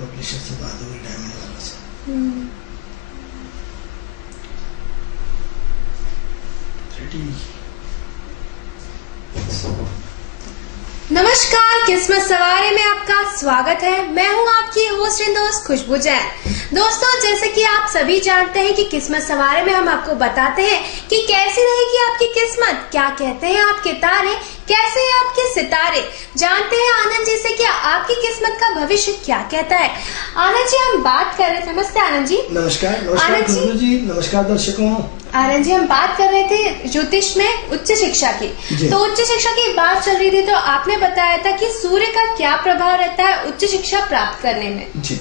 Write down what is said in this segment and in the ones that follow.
Publisher से बात हुई डायमंड वालों से। नमस्कार, किस्मत सवारी में आपका स्वागत है। मैं हूं आपकी होस्ट एंड दोस्त खुशबू जैन। दोस्तों, जैसे कि आप सभी जानते हैं कि किस्मत सवारी में हम आपको बताते हैं कि कैसी रहेगी आपकी किस्मत, क्या कहते हैं आपके तारे, कैसे हैं आपके सितारे। जानते हैं आनंद जी से कि आपकी किस्मत का भविष्य क्या कहता है। आनंद जी, हम बात कर रहे थे। नमस्ते आनंद जी। नमस्कार खुशबू जी, नमस्कार दर्शकों। आनंद जी, हम बात कर रहे थे ज्योतिष में उच्च शिक्षा की। तो उच्च शिक्षा की बात चल रही थी, तो आपने बताया था कि सूर्य का क्या प्रभाव रहता है उच्च शिक्षा प्राप्त करने में। जी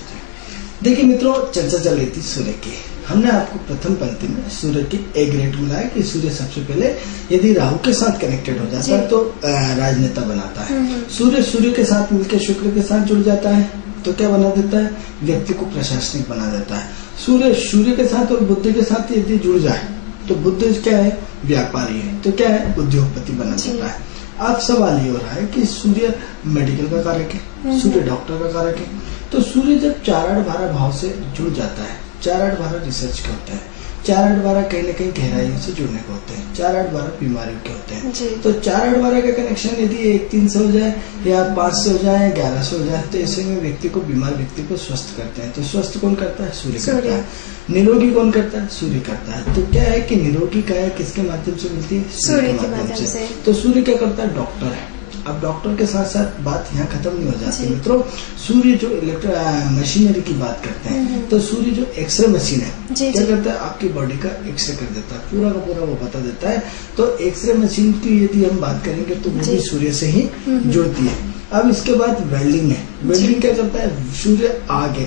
देखिए मित्रों, चर्चा चल रही थी सूर्य की। हमने आपको प्रथम पंक्ति में सूर्य की ए ग्रेड मिला है कि सूर्य सबसे पहले यदि राहु के साथ कनेक्टेड हो जाता है तो राजनेता बनाता है। सूर्य के साथ मिलकर शुक्र के साथ जुड़ जाता है तो क्या बना देता है, व्यक्ति को प्रशासनिक बना देता है। सूर्य के साथ और बुध के साथ यदि जुड़ जाए तो बुध क्या है, व्यापारी है, तो क्या है, उद्योगपति बना देता है। अब सवाल ये हो रहा है कि सूर्य मेडिकल का कारक है, सूर्य डॉक्टर का कारक है। तो सूर्य जब 4-8-12 भाव से जुड़ जाता है, 4-8-12 रिसर्च के होते हैं, 4-8-12 कहीं न कहीं गहराइयों से जुड़ने को होते हैं, 4-8-12 बीमारियों के होते हैं। तो 4-8-12 का कनेक्शन यदि 1-3 से हो जाए या 5 से हो जाए, 11 से हो जाए, तो ऐसे में व्यक्ति को, बीमार व्यक्ति को स्वस्थ करते हैं। तो स्वस्थ कौन करता है, सूर्य करता है। निरोगी कौन करता है, सूर्य करता है। तो क्या है कि निरोगी काया किसके माध्यम से मिलती है, सूर्य के माध्यम से। तो सूर्य क्या करता है, डॉक्टर है। अब डॉक्टर के साथ साथ बात यहाँ खत्म नहीं हो जाती मित्रों। सूर्य जो मशीनरी की बात करते हैं, तो सूर्य जो एक्सरे मशीन है, क्या करता है, आपकी बॉडी का एक्सरे कर देता है, पूरा का पूरा वो बता देता है। तो एक्सरे मशीन की यदि हम बात करेंगे तो वो भी सूर्य से ही जुड़ती है। अब इसके बाद वेल्डिंग है। वेल्डिंग क्या करता है, सूर्य आग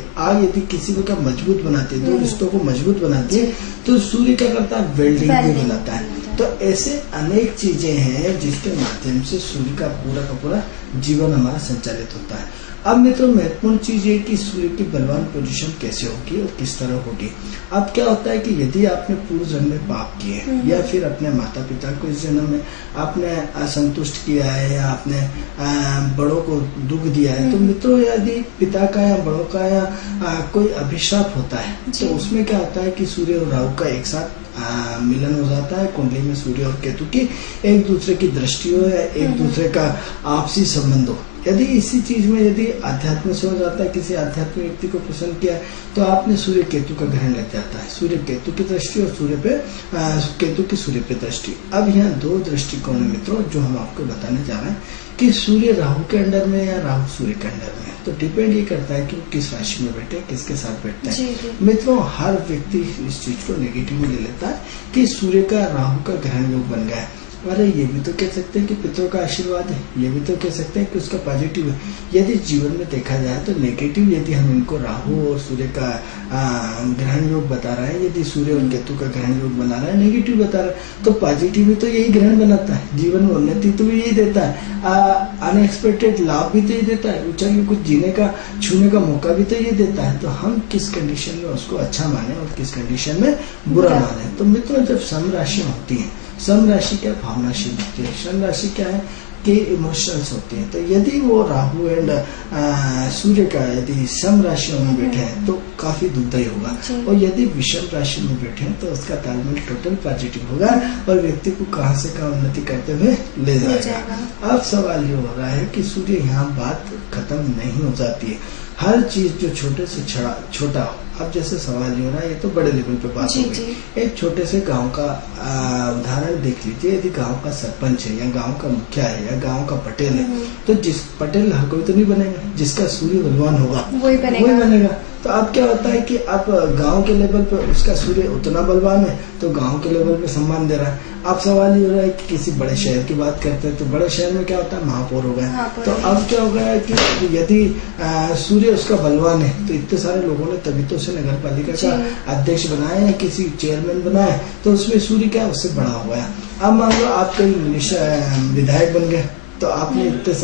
यदि किसी को क्या मजबूत बनाती है, दो रिश्तों को मजबूत बनाती है, तो सूर्य क्या करता है, वेल्डिंग भी बनाता है। तो ऐसे अनेक चीजें हैं जिसके माध्यम से सूर्य का पूरा जीवन हमारा संचालित होता है। अब मित्रों, महत्वपूर्ण चीज ये कि सूर्य की बलवान पोजीशन कैसे होगी और किस तरह होगी। अब क्या होता है कि यदि आपने पूर्व जन्म में पाप किए या फिर अपने माता पिता को इस जन्म में आपने असंतुष्ट किया है या आपने बड़ों को दुख दिया है, तो मित्रों यदि पिता का या बड़ों का या कोई अभिशाप होता है तो उसमें क्या होता है कि सूर्य और राहु का एक साथ मिलन हो जाता है। कुंडली में सूर्य और केतु की एक दूसरे की दृष्टि हो या एक दूसरे का आपसी संबंध हो। यदि इसी चीज में यदि अध्यात्म से हो जाता है, किसी आध्यात्मिक व्यक्ति को पसंद किया तो आपने सूर्य केतु का ग्रहण लग जाता है, सूर्य केतु की दृष्टि और केतु की सूर्य पे दृष्टि। अब यहाँ दो दृष्टिकोण है मित्रों जो हम आपको बताने जा रहे हैं कि सूर्य राहु के अंडर में या राहु सूर्य के अंडर में। तो डिपेंड ये करता है कि वो किस राशि में बैठे, किसके साथ बैठते हैं। मित्रों, हर व्यक्ति इस चीज को नेगेटिव में ले लेता है कि सूर्य का राहु का ग्रहण योग बन गया है। अरे ये भी तो कह सकते हैं कि पितरों का आशीर्वाद है, ये भी तो कह सकते हैं कि उसका पॉजिटिव है। यदि जीवन में देखा जाए तो नेगेटिव यदि हम इनको राहु और सूर्य का ग्रहण योग बता रहे हैं, यदि सूर्य और केतु का ग्रहण योग बना रहा है, नेगेटिव बता रहा है, तो पॉजिटिव भी तो यही ग्रहण बनाता है, जीवन में उन्नति तो यही देता है, अनएक्सपेक्टेड लाभ भी तो ये देता है, ऊंचाई कुछ जीने का, छूने का मौका भी तो ये देता है। तो हम किस कंडीशन में उसको अच्छा माने और किस कंडीशन में बुरा माने। तो मित्रों, जब सम राशियां होती हैं, सम राशि क्या भावनाशील होती है, शन राशि क्या है कि इमोशनल्स होती है। तो यदि वो राहु एंड सूर्य का यदि सम राशियों में बैठे हैं तो काफी दुखदायी होगा, और यदि विषम राशि में बैठे हैं तो उसका तालमेल टोटल पॉजिटिव होगा और व्यक्ति को कहां से कहां उन्नति करते हुए ले जाएगा। अब सवाल ये हो रहा है कि सूर्य यहाँ बात खत्म नहीं हो जाती है। हर चीज जो छोटे से छोटा हो, अब जैसे सवाल ये हो रहा है, ये तो बड़े लेवल पे बात हो गई। एक छोटे से गांव का उदाहरण देख लीजिए। यदि गांव का सरपंच है या गांव का मुखिया है या गांव का पटेल है, तो जिस पटेल हर कोई तो नहीं बनेगा, जिसका सूर्य बलवान होगा वही बनेगा। तो अब क्या होता है कि अब गांव के लेवल पे उसका सूर्य उतना बलवान है तो गांव के लेवल पे सम्मान दे रहा है। अब सवाल ये हो रहा है कि किसी बड़े शहर की बात करते हैं, तो बड़े शहर में क्या होता है, महापौर हो गया। तो अब क्या हो गया कि यदि सूर्य उसका बलवान है तो इतने सारे लोगों ने तभी तो उसे नगर पालिका का अध्यक्ष बनाया या किसी चेयरमैन बनाया, तो उसमें सूर्य क्या उससे बड़ा हुआ है। अब मान लो आप कोई विधायक बन गए, तो आपने इतने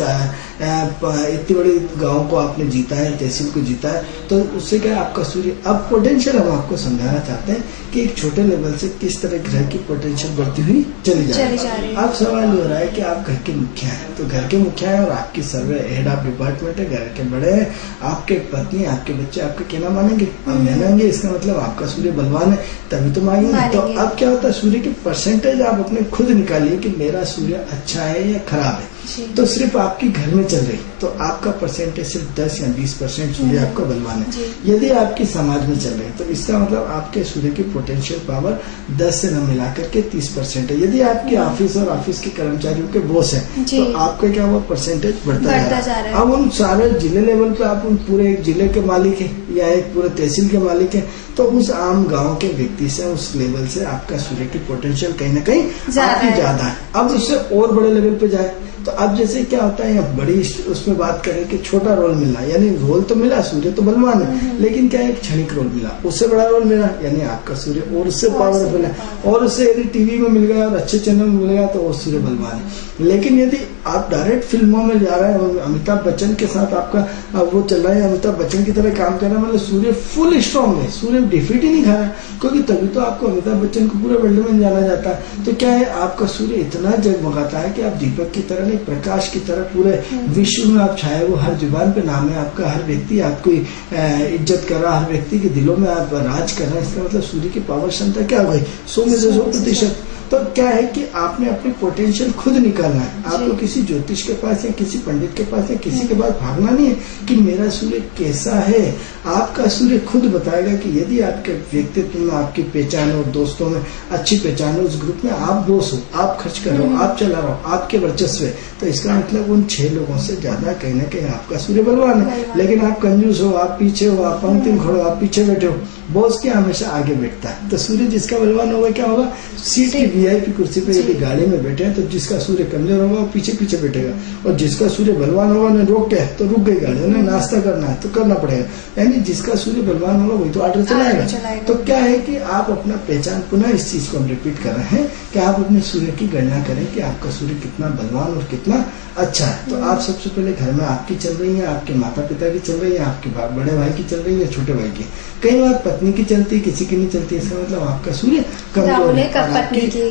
इतनी बड़ी गांव को आपने जीता है, तहसील को जीता है, तो उससे क्या है आपका सूर्य। अब पोटेंशियल हम आपको समझाना चाहते हैं कि एक छोटे लेवल से किस तरह ग्रह की पोटेंशियल बढ़ती हुई चली जा रही है। अब सवाल हो रहा है कि आप घर के मुखिया हैं, तो घर के मुखिया है और आपकी सर्वे हेड ऑफ डिपार्टमेंट है, घर के बड़े हैं, आपके पत्नी, आपके बच्चे आपका कहना मानेंगे, आप मानेंगे, इसका मतलब आपका सूर्य बलवान है, तभी तो मांगेंगे। तो अब क्या होता है, सूर्य की परसेंटेज आप अपने खुद निकालिए कि मेरा सूर्य अच्छा है या खराब है। तो सिर्फ आपकी घर में चल रही तो आपका परसेंटेज सिर्फ 10 या 20% सूर्य आपका बलवान है। यदि आपकी समाज में चल रही तो इसका मतलब आपके सूर्य की पोटेंशियल पावर 10 से न मिलाकर के 30% है। यदि आपके ऑफिस और ऑफिस के कर्मचारियों के बॉस है तो आपका क्या हुआ परसेंटेज बढ़ता जा रहा है। अब उन सारे जिले लेवल पे आप उन पूरे एक जिले के मालिक है या एक पूरे तहसील के मालिक है, तो उस आम गांव के व्यक्ति से, उस लेवल से आपका सूर्य की पोटेंशियल कहीं ना कहीं आपकी ज्यादा है। अब उससे और बड़े लेवल पे जाए तो अब जैसे क्या होता है, यहाँ बड़ी उसमें बात करें कि छोटा रोल मिला, यानी रोल तो मिला, सूर्य तो बलवान है, लेकिन क्या एक क्षणिक रोल मिला, उससे बड़ा रोल मिला, यानी आपका सूर्य और उससे पावरफुल है, और उससे यदि टीवी में मिल गया और अच्छे चैनल में मिल गया तो वो सूर्य बलवान है। लेकिन यदि आप डायरेक्ट फिल्मों में जा रहे हैं, अमिताभ बच्चन के साथ आपका वो चल रहा है, अमिताभ बच्चन की तरह काम कर रहा है, मतलब सूर्य फुल स्ट्रॉन्ग है, सूर्य डिफीट ही नहीं खा रहा, क्योंकि तभी तो आपको अमिताभ बच्चन को पूरे वर्ल्ड में जाना जाता है। तो क्या है, आपका सूर्य इतना जगमगाता है कि आप दीपक की तरह नहीं, प्रकाश की तरह पूरे विश्व में आप छाए, वो हर जुबान पे नाम है आपका, हर व्यक्ति आपको इज्जत कर रहा, हर व्यक्ति के दिलों में आप राज कर रहे हैं। इसका मतलब सूर्य की पावर क्षमता क्या हो गई, 100 में से 100%। तो क्या है कि आपने अपनी पोटेंशियल खुद निकालना है, आपको किसी ज्योतिष के पास या किसी पंडित के पास या किसी के पास भागना नहीं है कि मेरा सूर्य कैसा है। आपका सूर्य खुद बताएगा कि यदि आपके व्यक्तित्व में, आपकी पहचान और दोस्तों में अच्छी पहचान हो, उस ग्रुप में आप दोस्त हो, आप खर्च कर रहे हो, आप चला रहे हो, आपके वर्चस्व है, तो इसका मतलब उन 6 लोगों से ज्यादा कहीं ना कहीं आपका सूर्य बलवान है। लेकिन आप कंजूस हो, आप पीछे हो, आप पंक्ति में खड़ो, आप पीछे बैठे हो, बॉस के हमेशा आगे बैठता है। तो सूर्य जिसका बलवान होगा क्या होगा, सीट की वीआईपी कुर्सी पे यदि गाड़ी में बैठे हैं तो जिसका सूर्य कमजोर होगा वो पीछे पीछे बैठेगा, और जिसका सूर्य बलवान होगा उन्हें रोक के तो रुक गई गाड़ी, उन्हें नाश्ता करना है तो करना पड़ेगा, यानी जिसका सूर्य बलवान होगा वही तो ऑर्डर चलाएगा। तो क्या है कि आप अपना पहचान, पुनः इस चीज को हम रिपीट कर रहे हैं कि आप अपने सूर्य की गणना करें कि आपका सूर्य कितना बलवान और कितना अच्छा है। तो आप सबसे पहले घर में आपकी चल रही है, आपके माता पिता की चल रही है, आपके बड़े भाई की चल रही है, छोटे भाई की, कई बार पत्नी की चलती, किसी की नहीं चलती, इसका मतलब आपका सूर्य कमजोर है,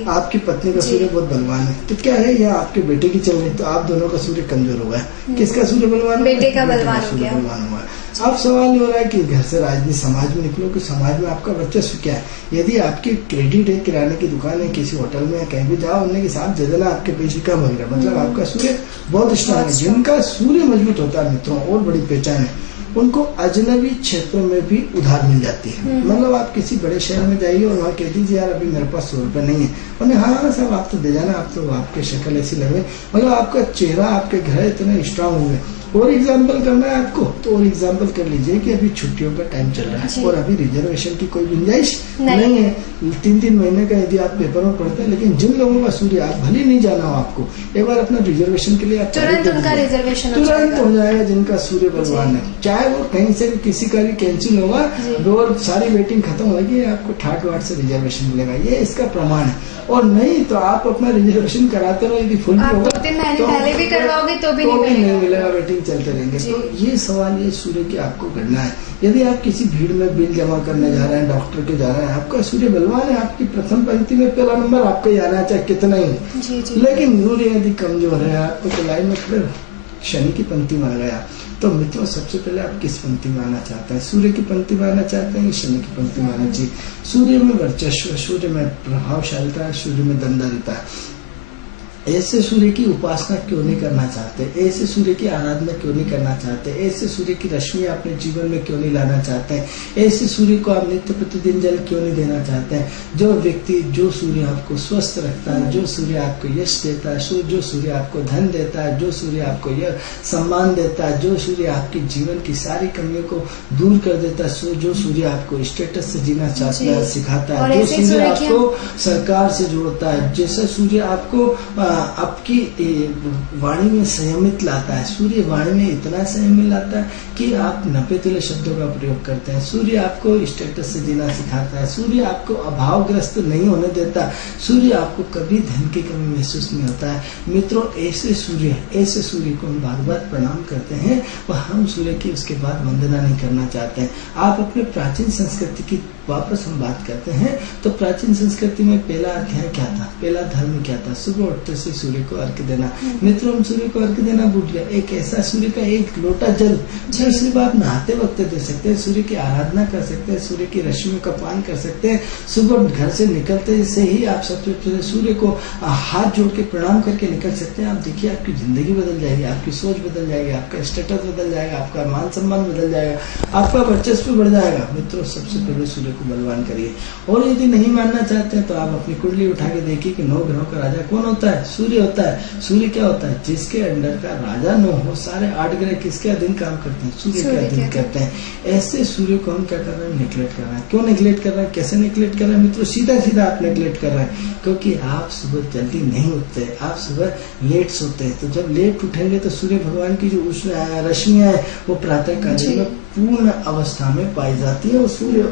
आपकी पत्नी का सूर्य बहुत बलवान है। तो क्या है, या आपके बेटे की चल रही है तो आप दोनों का सूर्य कमजोर होगा, किसका सूर्य बलवान, बेटे का बलवान हुआ। अब सवाल हो रहा है कि घर से राजनीति, समाज में निकलो कि समाज में आपका वर्चस्व क्या है। यदि आपकी क्रेडिट है, किराने की दुकान है, किसी होटल में कहीं भी जाओ, उन्हें के साथ जजना आपके पैसे कम हो गया, मतलब आपका सूर्य बहुत स्ट्रांग है। जिनका सूर्य मजबूत होता है मित्रों, और बड़ी पहचान है, उनको अजनबी क्षेत्रों में भी उधार मिल जाती है। मतलब आप किसी बड़े शहर में जाइए और वहाँ कह दीजिए यार अभी मेरे पास 100 रुपए नहीं है, उन्हें हाँ साहब आप तो दे जाना, आप तो आपके शक्ल ऐसी लगे, मतलब आपका चेहरा, आपके घर इतने स्ट्रांग होंगे। और एग्जाम्पल करना है आपको तो और एग्जाम्पल कर लीजिए कि अभी छुट्टियों का टाइम चल रहा है और अभी रिजर्वेशन की कोई गुंजाइश नहीं है। 3-3 महीने का यदि आप पेपर में पढ़ते हैं, लेकिन जिन लोगों का सूर्य, आप भले नहीं जाना हो आपको, एक बार अपना रिजर्वेशन के लिए आप तुरंत उनका रिजर्वेशन तुरंत हो जाएगा, जिनका सूर्य बलवान है। चाहे वो कहीं से भी किसी का भी कैंसिल होगा, और सारी वेटिंग खत्म होगी, आपको ठाट वाट से रिजर्वेशन मिलेगा, ये इसका प्रमाण है। और नहीं तो आप अपना रिजर्वेशन कराते रहो, यदि फुल होगा तो पहले भी करवाओगे तो भी नहीं मिलेगा, वेटिंग चलते रहेंगे। तो ये सवाल, ये सूर्य की आपको करना है। यदि आप किसी भीड़ में बिल जमा करने जा रहे हैं, डॉक्टर के जा रहे हैं, आपका सूर्य बलवान है, आपकी प्रथम पंक्ति में पहला नंबर आपका ही आना, चाहे कितना ही। लेकिन सूर्य यदि कमजोर है, आपको तो लाइन में खड़े शनि की पंक्ति में आ गया, तो मित्रों सबसे पहले आप किस पंक्ति में आना चाहते हैं, सूर्य की पंक्ति में आना चाहते हैं, शनि की पंक्ति में आना चाहिए। सूर्य में वर्चस्व, सूर्य में प्रभावशालिता है, सूर्य में दंडरिता है। ऐसे सूर्य की उपासना क्यों नहीं करना चाहते, ऐसे सूर्य की आराधना क्यों नहीं करना चाहते, ऐसे सूर्य की रश्मि अपने जीवन में क्यों नहीं लाना चाहते हैं, ऐसे सूर्य को आप नित्य प्रतिदिन जल क्यों नहीं देना चाहते हैं। जो व्यक्ति, जो सूर्य आपको स्वस्थ रखता है, जो सूर्य आपको यश देता है, जो सूर्य आपको धन देता है, जो सूर्य आपको यह सम्मान देता है, जो सूर्य आपकी जीवन की सारी कमियों को दूर कर देता है, जो सूर्य आपको स्टेटस से जीना चाहता है सिखाता है, जो सूर्य आपको सरकार से जोड़ता है, जैसा सूर्य आपको आपकी वाणी में संयमित लाता है। सूर्य वाणी में इतना संयमित लाता है कि आप 90 तुल्य शब्दों का प्रयोग करते हैं। सूर्य आपको स्टेटस से जीना सिखाता है। सूर्य आपको अभावग्रस्त नहीं होने देता। सूर्य आपको कभी धन की कमी महसूस नहीं होता है। मित्रों, ऐसे सूर्य को हम बार बार प्रणाम करते हैं और हम सूर्य की उसके बाद वंदना नहीं करना चाहते हैं। आप अपने प्राचीन संस्कृति की वापस हम बात करते हैं तो प्राचीन संस्कृति में पहला अध्याय क्या था, पहला धर्म क्या था? सुबह उठते से सूर्य को अर्घ्य देना। मित्रों, हम सूर्य को अर्घ्य देना भूल गए। एक ऐसा सूर्य का एक लोटा जल जो सिर्फ आप नहाते वक्त दे सकते हैं। सूर्य की आराधना कर सकते हैं, सूर्य की रश्मियों का पान कर सकते हैं। सुबह घर से निकलते से ही आप सबसे पहले सूर्य को हाथ जोड़ के प्रणाम करके निकल सकते हैं। आप देखिए, आपकी जिंदगी बदल जाएगी, आपकी सोच बदल जाएगी, आपका स्टेटस बदल जाएगा, आपका मान सम्मान बदल जाएगा, आपका वर्चस्व बढ़ जाएगा। मित्रों, सबसे पहले सूर्य को बलवान करिए। और यदि नहीं मानना चाहते हैं तो आप अपनी कुंडली उठा के देखिए कि 9 ग्रहों का राजा कौन होता है? सूर्य होता है। सूर्य क्या होता है? जिसके अंडर का राजा 9 हो, सारे 8 ग्रह किसके अधीन काम करते हैं? सूर्य के अधीन करते हैं। ऐसे सूर्य को हम क्या कर रहे हैं? नेग्लेक्ट कर रहे हैं। क्यों नेग्लेक्ट कर रहे हैं? कैसे नेग्लेक्ट कर रहे हैं? मित्रों, सीधा सीधा आप नेग्लेक्ट कर रहे हैं क्योंकि आप सुबह जल्दी नहीं उठते, आप सुबह लेट सोते हैं। तो जब लेट उठेंगे तो सूर्य भगवान की जो रश्मियां है वो प्रातः काल में पूर्ण अवस्था में पाई जाती है। और सूर्य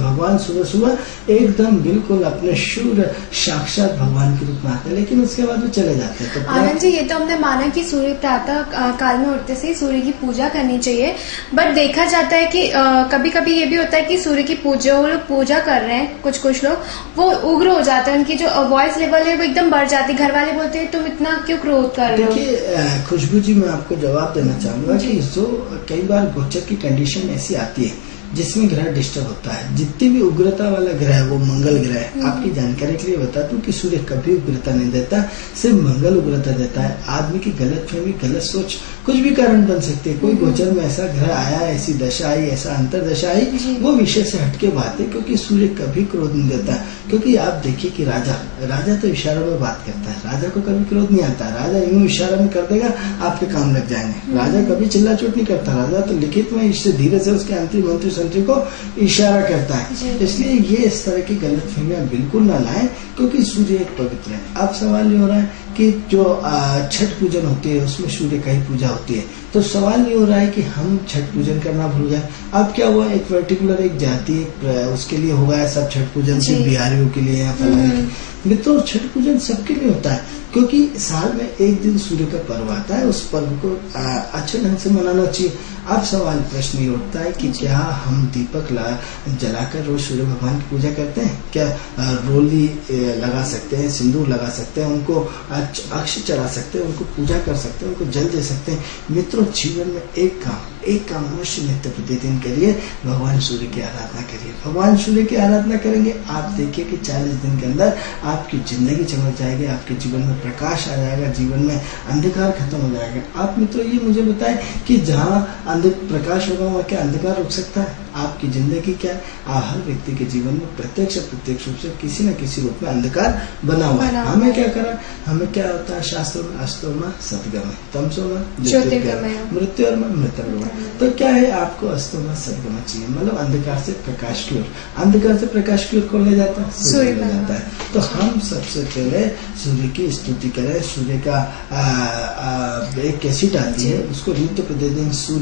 भगवान सुबह सुबह एकदम बिल्कुल अपने सूर्य साक्षात भगवान के रूप में आते हैं, लेकिन उसके बाद वो चले जाते हैं। तो आनंद जी, ये तो हमने माना कि सूर्य प्रातः काल में उठते से ही सूर्य की पूजा करनी चाहिए, बट देखा जाता है कि कभी कभी ये भी होता है कि सूर्य की पूजा, वो लोग पूजा कर रहे हैं, कुछ लोग वो उग्र हो जाते हैं, उनकी जो वॉइस लेवल है वो एकदम बढ़ जाती है। घर वाले बोलते हैं तुम इतना क्यों क्रोध कर रहे हो? देखिए खुशबू जी, मैं आपको जवाब देना चाहूंगा कि जो कई बार गोचर की कंडीशन ऐसी आती है जिसमें ग्रह डिस्टर्ब होता है। जितनी भी उग्रता वाला ग्रह है वो मंगल ग्रह है। आपकी जानकारी के लिए बता दूं कि सूर्य कभी उग्रता नहीं देता, सिर्फ मंगल उग्रता देता है। आदमी की गलतफहमी, गलत सोच कुछ भी कारण बन सकती है। कोई गोचर में ऐसा ग्रह आया, ऐसी दशा आई, ऐसा अंतर दशा आई, वो विषय से हटके बात है, क्योंकि सूर्य कभी क्रोध नहीं देता। क्योंकि आप देखिए कि राजा तो इशारों में बात करता है, राजा को कभी क्रोध नहीं आता। राजा यूं इशारा में कर देगा, आपके काम लग जाएंगे। राजा कभी चिल्ला चोट नहीं करता। राजा तो लिखित में इससे धीरे से उसके मंत्री को इशारा करता है। इसलिए ये इस तरह की गलतफहमियां बिल्कुल ना लाएं, क्योंकि सूर्य एक पवित्र है। अब सवाल ये हो रहा है कि जो छठ पूजन होती है उसमें सूर्य का ही पूजा होती है, तो सवाल ये हो रहा है कि हम छठ पूजन करना भूल जाए। अब क्या हुआ, एक पर्टिकुलर एक जाति उसके लिए हो गया सब छठ पूजन, सिर्फ बिहारियों के लिए या फलाने। मित्रों, छठ पूजन सबके लिए होता है, क्योंकि साल में एक दिन सूर्य का पर्व आता है। उस पर्व को अच्छे ढंग से मनाना चाहिए। अब सवाल प्रश्न ये उठता है कि क्या हम दीपक जलाकर रोज सूर्य भगवान की पूजा करते हैं? क्या रोली लगा सकते हैं, सिंदूर लगा सकते हैं, उनको अक्ष चढ़ा सकते हैं, उनको पूजा कर सकते हैं, उनको जल दे सकते हैं? मित्रों, जीवन में एक काम अवश्य नित्य प्रतिदिन करिए, भगवान सूर्य की आराधना करिए। भगवान सूर्य की आराधना करेंगे, आप देखिए कि 40 दिन के अंदर आपकी जिंदगी चमक जाएगी, आपके जीवन में प्रकाश आ जाएगा, जीवन में अंधकार खत्म हो जाएगा। आप मित्रों ये मुझे बताएं कि जहाँ प्रकाश होगा वहाँ क्या अंधकार रुक सकता है? आपकी जिंदगी क्या है? हर व्यक्ति के जीवन में प्रत्यक्ष रूप से किसी न किसी रूप में अंधकार बना हुआ है। हमें क्या करा? हमें क्या होता है शास्त्रों में? अस्तोमा सद्गमय, तमसोमा ज्योतिर्गमय, मृत्योर्मा मृतर्गमय। तो क्या है, आपको अस्तोमा सद्गमय चाहिए, मतलब अंधकार से प्रकाश की ओर। अंधकार से प्रकाश की ओर कौन ले जाता है? सूर्य ले जाता है। तो हम सबसे पहले सूर्य की स्तुति करें। सूर्य का एक कैसेट आती है, उसको नित्य प्रतिदिन सूर्य